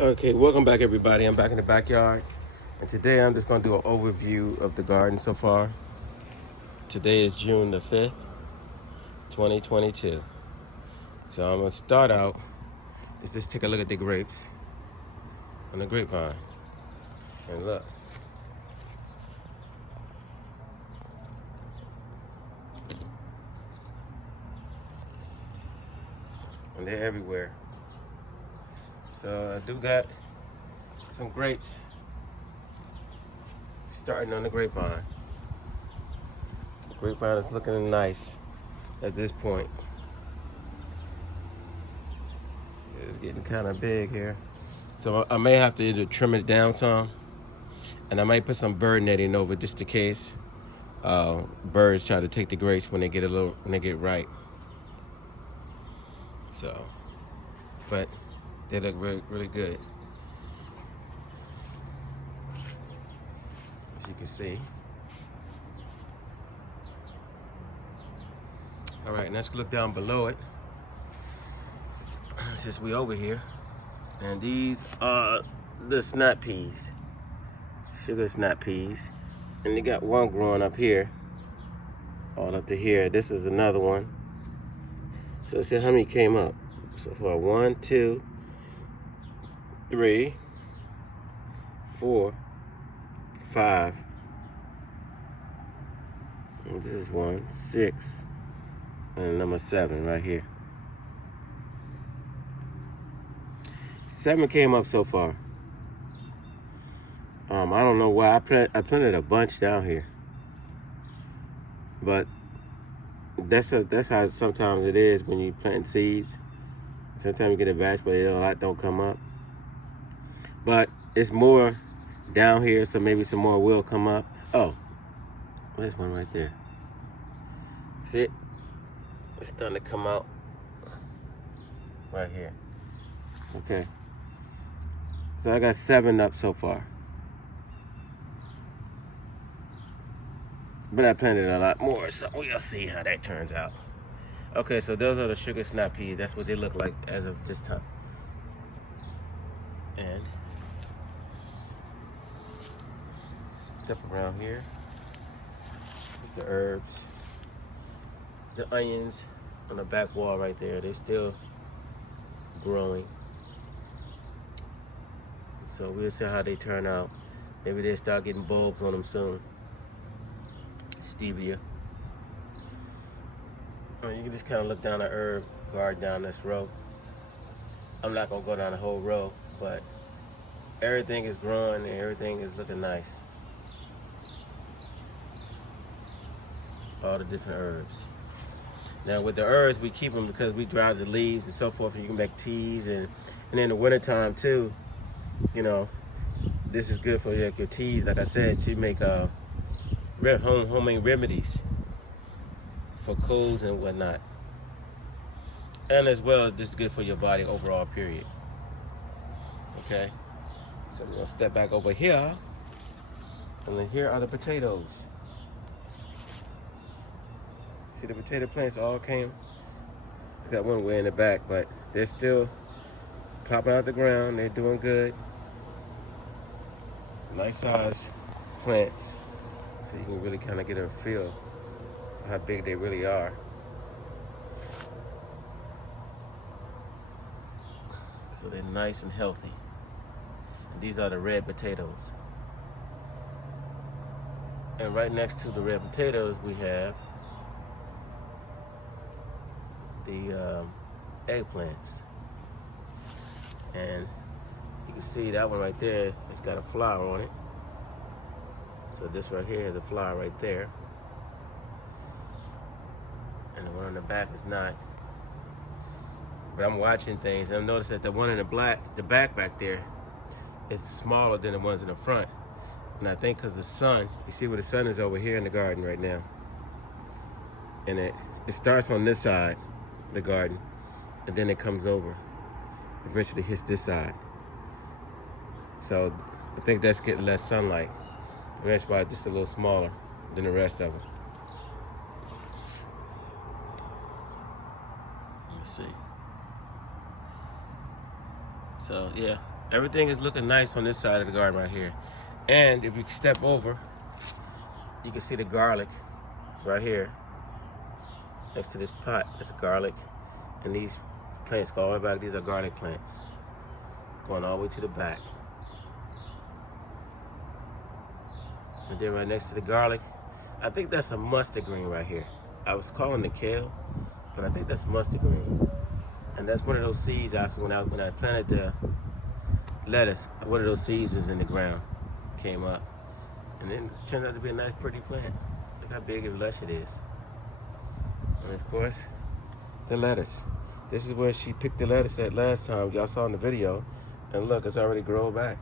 Okay, welcome back everybody. I'm back in the backyard. And today I'm just going to do an overview of the garden so far. Today is June the 5th, 2022. So I'm going to start out, is just take a look at the grapes on the grapevine. And look. And they're everywhere. So I do got some grapes starting on the grapevine. The grapevine is looking nice at this point. It's getting kind of big here. So I may have to either trim it down some, and I might put some bird netting over just in case birds try to take the grapes when they get ripe. So, but they look really, really good, as you can see. All right, let's look down below it. Since we over here, and these are the snap peas, sugar snap peas, and they got one growing up here, all up to here. This is another one. So see how many came up so far. 1, 2, 3, 4, 5. And this is 1, 6, and number 7 right here. 7 came up so far. I don't know why I planted a bunch down here, but that's how sometimes it is when you plant seeds. Sometimes you get a batch, but a lot don't come up. But it's more down here, so maybe some more will come up. Oh, there's one right there. See it? It's starting to come out right here. Okay. So I got 7 up so far. But I planted a lot more, so we'll see how that turns out. Okay, so those are the sugar snap peas. That's what they look like as of this time. And step around here. It's the herbs. The onions on the back wall right there, they still growing. So we'll see how they turn out. Maybe they'll start getting bulbs on them soon. Stevia. You can just kind of look down the herb garden down this row. I'm not gonna go down the whole row, but everything is growing and everything is looking nice. All the different herbs. Now with the herbs, we keep them because we dry the leaves and so forth, and you can make teas, and in the wintertime too, you know, this is good for your teas, like I said, to make homemade remedies for colds and whatnot. And as well, this is good for your body overall, period. Okay, so we're gonna step back over here, and then here are the potatoes. See, the potato plants all came. Got one way in the back, but they're still popping out the ground. They're doing good. Nice size plants, so you can really kind of get a feel of how big they really are. So they're nice and healthy. And these are the red potatoes. And right next to the red potatoes, we have the eggplants. And you can see that one right there, it's got a flower on it. So this right here is a flower right there. And the one on the back is not. But I'm watching things, and I've noticed that the one in the back there, is smaller than the ones in the front. And I think because the sun, you see where the sun is over here in the garden right now. And it starts on this side, the garden, and then it comes over. Eventually hits this side. So I think that's getting less sunlight. And that's why it's just a little smaller than the rest of them. Let's see. So yeah, Everything is looking nice on this side of the garden right here. And if you step over, you can see the garlic right here next to this pot. It's garlic, and these plants go all the way back. These are garlic plants going all the way to the back. And then right next to the garlic, I think that's a mustard green right here. I was calling it kale, but I think that's mustard green. And that's one of those seeds after when I planted the lettuce, one of those seeds was in the ground, came up. And then it turned out to be a nice pretty plant. Look how big and lush it is. And of course, the lettuce. This is where she picked the lettuce at last time. Y'all saw in the video. And look, it's already growing back.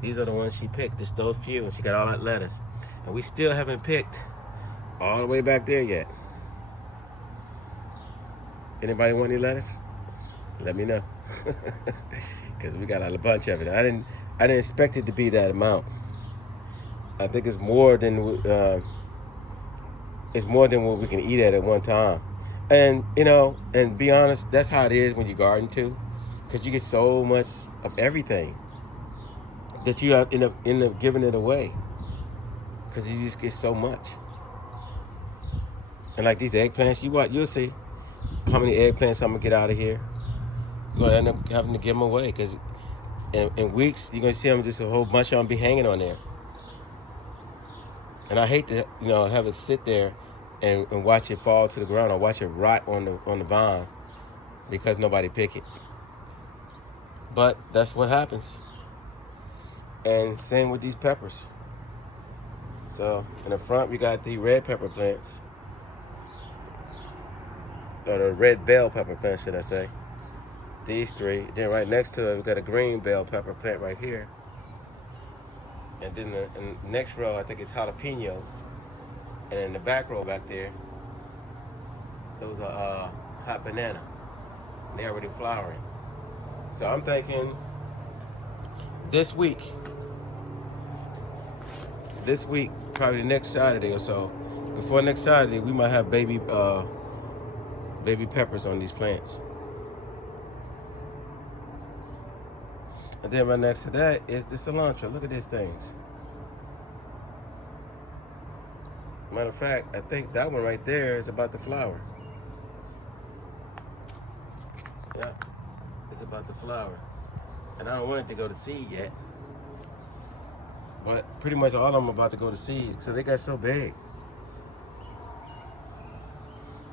These are the ones she picked, just those few, and she got all that lettuce. And we still haven't picked all the way back there yet. Anybody want any lettuce? Let me know. Because we got a bunch of it. I didn't expect it to be that amount. I think it's more than what we can eat at one time. And you know, and be honest, that's how it is when you garden too, because you get so much of everything that you end up giving it away, because you just get so much. And like these eggplants, you'll see how many eggplants I'm gonna get out of here. I'm gonna end up having to give them away, because in weeks you're gonna see them, just a whole bunch of them be hanging on there. And I hate to, have it sit there and watch it fall to the ground or watch it rot on the vine because nobody pick it. But that's what happens. And same with these peppers. So in the front we got the red pepper plants, or the red bell pepper plants, should I say? These three. Then right next to it we got a green bell pepper plant right here. And then in the next row, I think it's jalapenos. And in the back row back there, those are hot banana. They're already flowering. So I'm thinking this week, probably next Saturday or so, before next Saturday, we might have baby peppers on these plants. And then right next to that is the cilantro. Look at these things. Matter of fact, I think that one right there is about to flower. Yeah, it's about to flower. And I don't want it to go to seed yet. But pretty much all of them are about to go to seed, so they got so big.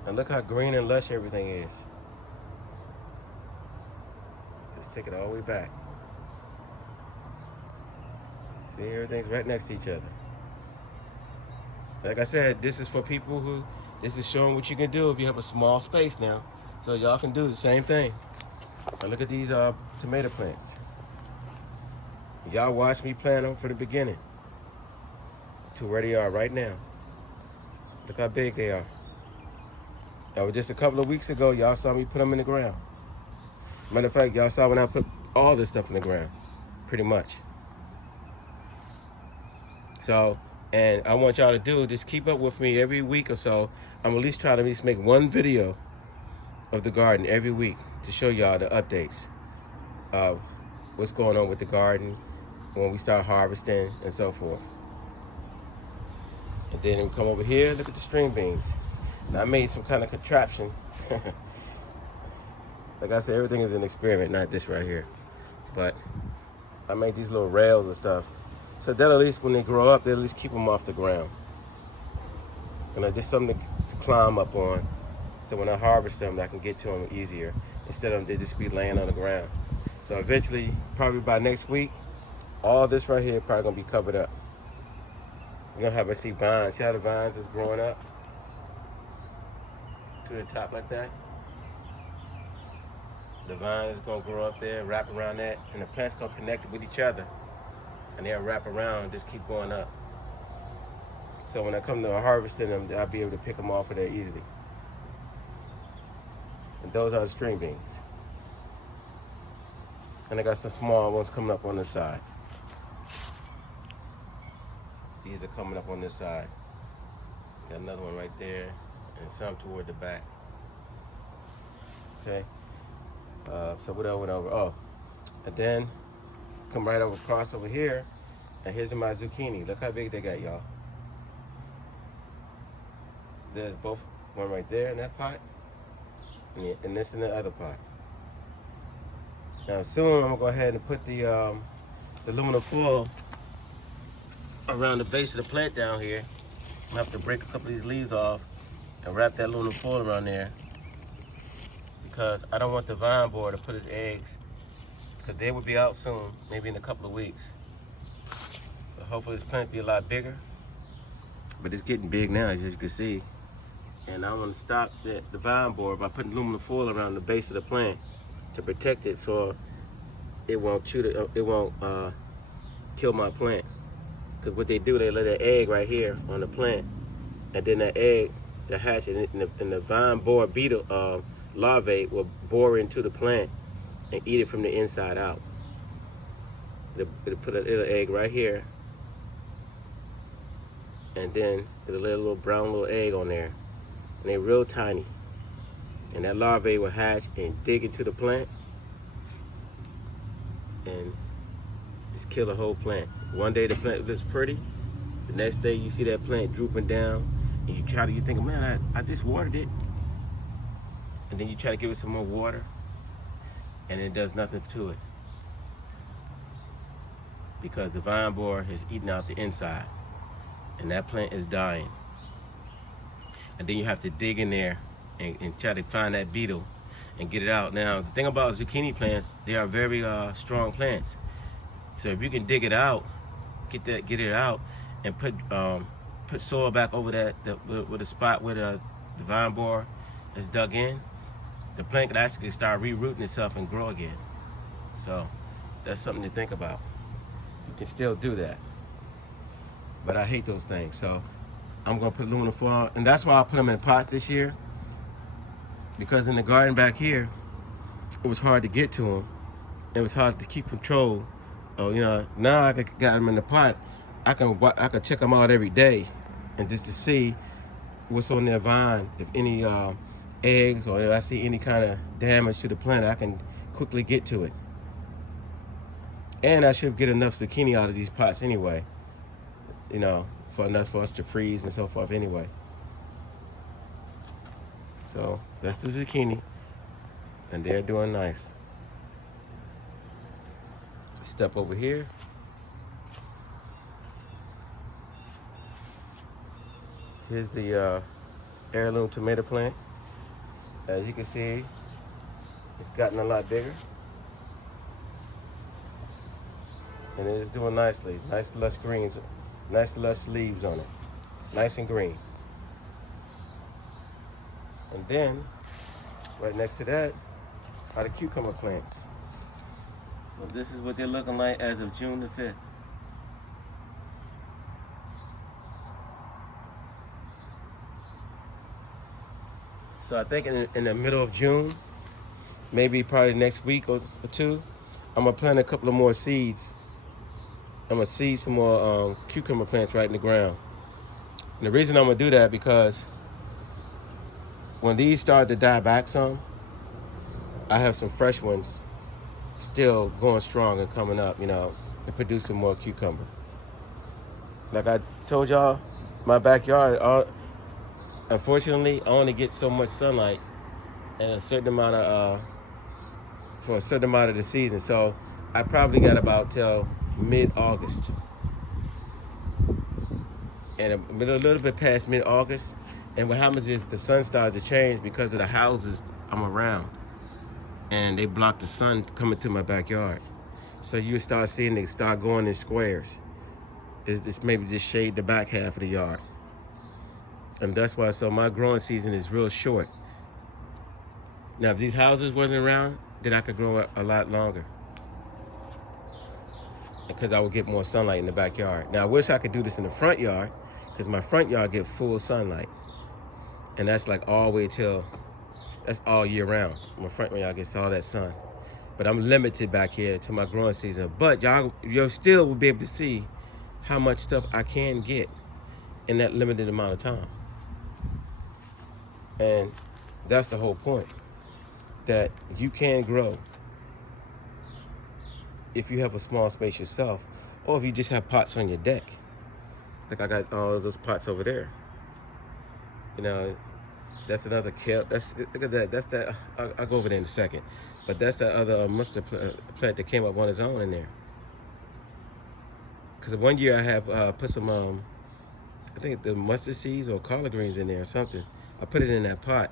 And look how green and lush everything is. Just take it all the way back. See, everything's right next to each other. Like I said, this is for people this is showing what you can do if you have a small space now. So y'all can do the same thing. Now look at these tomato plants. Y'all watched me plant them from the beginning to where they are right now. Look how big they are. That was just a couple of weeks ago, y'all saw me put them in the ground. Matter of fact, y'all saw when I put all this stuff in the ground, pretty much. So, and I want y'all to do, just keep up with me every week or so. I'm at least trying to make one video of the garden every week to show y'all the updates of what's going on with the garden when we start harvesting and so forth. And then we come over here, look at the string beans. Now I made some kind of contraption. Like I said, everything is an experiment, not this right here. But I made these little rails and stuff. So that at least when they grow up, they at least keep them off the ground. Just something to climb up on. So when I harvest them, I can get to them easier instead of they just be laying on the ground. So eventually, probably by next week, all this right here probably gonna be covered up. You're gonna have to see vines. See how the vines is growing up to the top like that? The vine is gonna grow up there, wrap around that, and the plants gonna connect with each other. And they'll wrap around and just keep going up. So when I come to harvesting them, I'll be able to pick them off of there easily. And those are the string beans. And I got some small ones coming up on this side. These are coming up on this side. Got another one right there, and some toward the back. Okay. So what else went over? Oh, And then come right over across over here, and here's my zucchini. Look how big they got, y'all. There's both, one right there in that pot, and this in the other pot. Now soon I'm gonna go ahead and put the aluminum foil around the base of the plant down here. I'm gonna have to break a couple of these leaves off and wrap that aluminum foil around there, because I don't want the vine borer to put his eggs, because they will be out soon, maybe in a couple of weeks. So hopefully this plant will be a lot bigger, but it's getting big now, as you can see. And I want to stop the vine borer by putting aluminum foil around the base of the plant to protect it so it won't kill my plant. Because what they do, they lay that egg right here on the plant, and then that egg, the hatch, and the vine borer beetle larvae will bore into the plant and eat it from the inside out. It'll put a little egg right here, and then it'll lay a little brown little egg on there, and they're real tiny. And that larvae will hatch and dig into the plant and just kill the whole plant. One day the plant looks pretty, the next day you see that plant drooping down, and you think, man, I just watered it. And then you try to give it some more water, and it does nothing to it, because the vine borer has eaten out the inside, and that plant is dying. And then you have to dig in there and try to find that beetle and get it out. Now, the thing about zucchini plants, they are very strong plants. So if you can dig it out, get it out, and put soil back over with a spot where the vine borer is dug in, the plant can actually start re-rooting itself and grow again. So that's something to think about. You can still do that, but I hate those things. So I'm gonna put aluminum foil on, and that's why I put them in pots this year, because in the garden back here, it was hard to get to them. It was hard to keep control. Oh, now I got them in the pot. I can check them out every day, and just to see what's on their vine. If any eggs, or if I see any kind of damage to the plant, I can quickly get to it. And I should get enough zucchini out of these pots anyway, for enough for us to freeze and so forth anyway. So that's the zucchini, and they're doing nice. Step over here. Here's the heirloom tomato plant. As you can see, it's gotten a lot bigger, and it is doing nicely. Nice lush greens, nice lush leaves on it, nice and green. And then, right next to that are the cucumber plants. So this is what they're looking like as of June the 5th. So I think in the middle of June, maybe probably next week or two, I'm gonna plant a couple of more seeds. I'm gonna seed some more cucumber plants right in the ground. And the reason I'm gonna do that, because when these start to die back some, I have some fresh ones still going strong and coming up, and producing more cucumber. Like I told y'all, my backyard, unfortunately, I only get so much sunlight and a certain amount of for a certain amount of the season. So I probably got about till mid-August, and a little bit past mid-August. And what happens is the sun starts to change because of the houses I'm around, and they block the sun coming to my backyard. So you start seeing it start going in squares. It's just maybe just shade the back half of the yard. And that's why, so my growing season is real short. Now, if these houses wasn't around, then I could grow a lot longer, because I would get more sunlight in the backyard. Now, I wish I could do this in the front yard, because my front yard get full sunlight. And that's like that's all year round. My front yard gets all that sun. But I'm limited back here to my growing season. But you still will be able to see how much stuff I can get in that limited amount of time. And that's the whole point, that you can grow if you have a small space yourself, or if you just have pots on your deck. Like I got all of those pots over there. You know, that's another kale. Look at that. That's that. I'll go over there in a second. But that's that other mustard plant that came up on its own in there. Because one year I have put some, I think the mustard seeds or collard greens in there or something. I put it in that pot,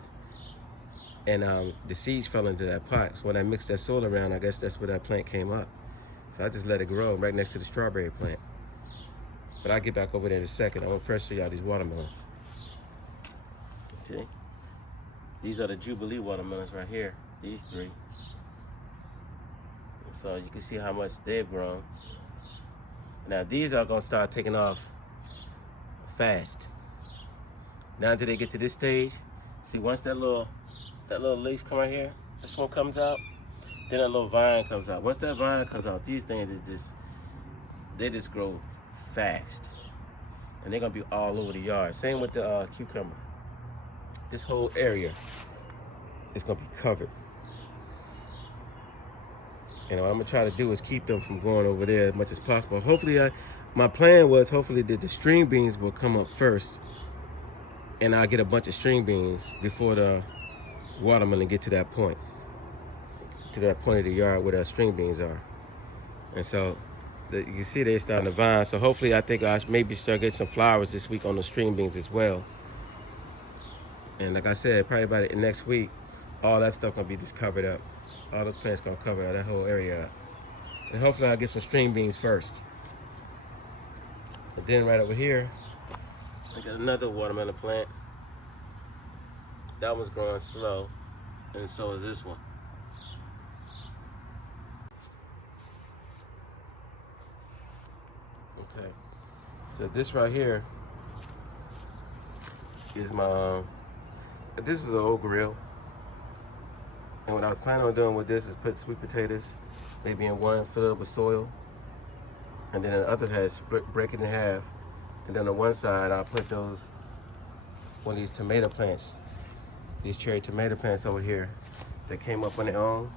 and the seeds fell into that pot. So when I mixed that soil around, I guess that's where that plant came up. So I just let it grow right next to the strawberry plant. But I'll get back over there in a second. I want to first show y'all these watermelons. Okay. These are the Jubilee watermelons right here. These three. And so you can see how much they've grown. Now these are going to start taking off fast. Now until they get to this stage, see once that little leaf come right here, this one comes out, then a little vine comes out. Once that vine comes out, these things they just grow fast. And they're gonna be all over the yard. Same with the cucumber. This whole area is gonna be covered. And what I'm gonna try to do is keep them from going over there as much as possible. Hopefully, my plan was hopefully that the string beans will come up first, and I'll get a bunch of string beans before the watermelon get to that point of the yard where the string beans are. And so you can see they're starting to vine. So hopefully, I think I maybe start getting some flowers this week on the string beans as well. And like I said, probably by the next week, all that stuff gonna be just covered up. All those plants gonna cover that whole area up. And hopefully I'll get some string beans first. But then right over here, I got another watermelon plant. That one's growing slow, and so is this one. Okay, so this right here is this is an old grill. And what I was planning on doing with this is put sweet potatoes, maybe in one, fill it up with soil, and then in the other half, break it in half. And then on one side, I'll put one of these tomato plants, these cherry tomato plants over here that came up on their own.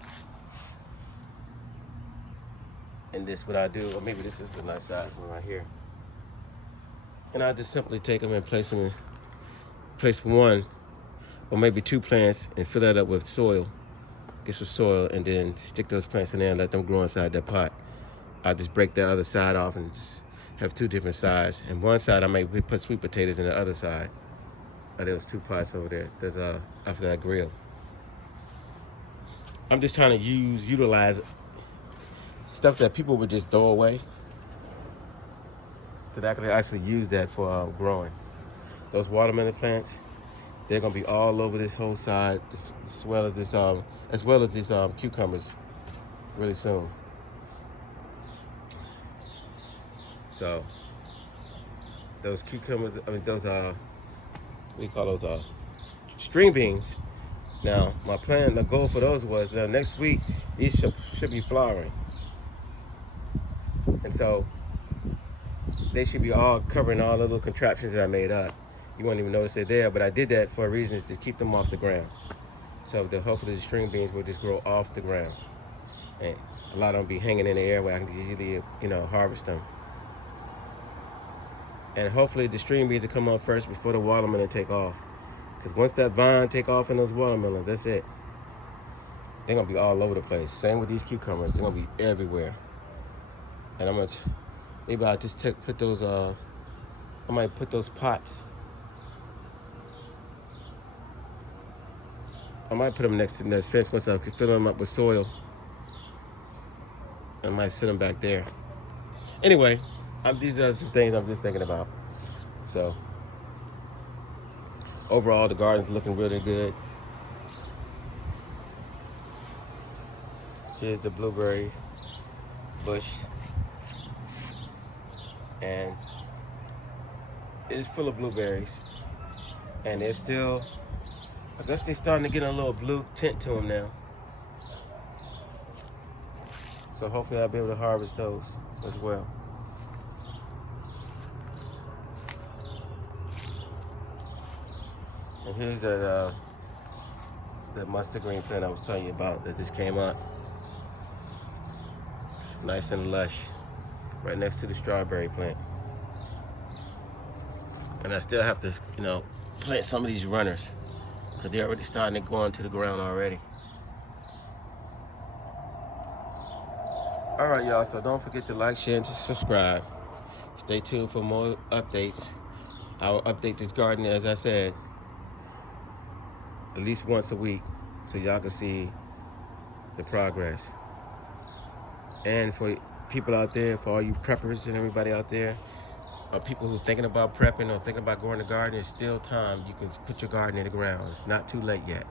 And this what I do, or maybe this is a nice size one right here. And I just simply take them and place one, or maybe two plants and fill that up with soil. Get some soil and then stick those plants in there and let them grow inside that pot. I'll just break that other side off and just have two different sides. And one side I might put sweet potatoes in the other side. There was two pots over there. There's after that grill. I'm just trying to utilize stuff that people would just throw away. That I could actually use that for growing. Those watermelon plants, they're gonna be all over this whole side, as well as these cucumbers, really soon. So those cucumbers, those what do you call those? String beans. Now my plan, the goal for those was now next week these should be flowering, and so they should be all covering all the little contraptions that I made up. You won't even notice they're there, but I did that for a reason, is to keep them off the ground. So hopefully the string beans will just grow off the ground. And a lot of them be hanging in the air where I can easily, harvest them. And hopefully the string beans will come on first before the watermelon take off. Because once that vine take off in those watermelons, that's it. They're gonna be all over the place. Same with these cucumbers, they're gonna be everywhere. And maybe I'll just put those, I might put those pots. I might put them next to the fence myself, fill them up with soil. I might sit them back there. Anyway, these are some things I'm just thinking about. So, overall, the garden's looking really good. Here's the blueberry bush. And it's full of blueberries. And they're still, I guess they're starting to get a little blue tint to them now. So hopefully I'll be able to harvest those as well. And here's that mustard green plant I was telling you about that just came up. Nice and lush, right next to the strawberry plant. And I still have to, you know, plant some of these runners because they're already starting to go into the ground already. All right, y'all, so don't forget to like, share, and subscribe. Stay tuned for more updates. I'll update this garden, as I said, at least once a week so y'all can see the progress. And for people out there, for all you preppers and everybody out there, or people who are thinking about prepping or thinking about growing a garden, it's still time. You can put your garden in the ground. It's not too late yet.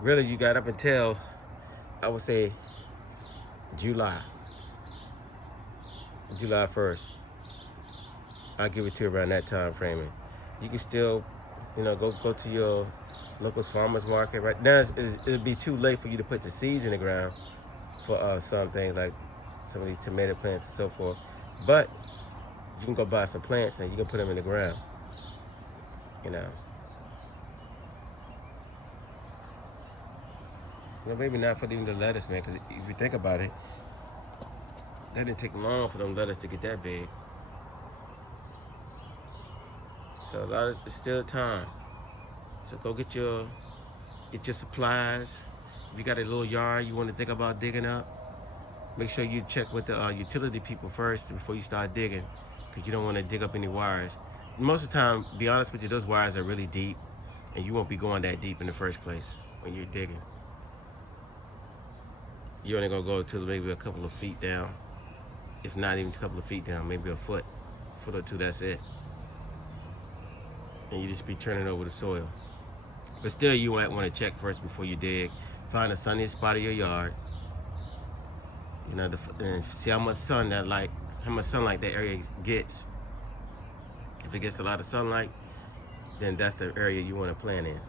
Really, you got up until, I would say, July 1st. I'll give it to you around that time frame. You can still, you know, go to your local farmer's market. Right now, it'd be too late for you to put the seeds in the ground for some things like some of these tomato plants and so forth. But you can go buy some plants and you can put them in the ground, you know. Well, maybe not for even the lettuce, man, because if you think about it, that didn't take long for them lettuce to get that big. So it's still time. So go get your supplies. If you got a little yard you want to think about digging up, make sure you check with the utility people first before you start digging, because you don't want to dig up any wires. Most of the time, be honest with you, those wires are really deep, and you won't be going that deep in the first place when you're digging. You're only gonna go to maybe a couple of feet down, if not even a couple of feet down, maybe a foot or two, that's it. And you just be turning over the soil. But still, you might want to check first before you dig. Find the sunniest spot of your yard. You know, and see how much sunlight that area gets. If it gets a lot of sunlight, then that's the area you want to plant in.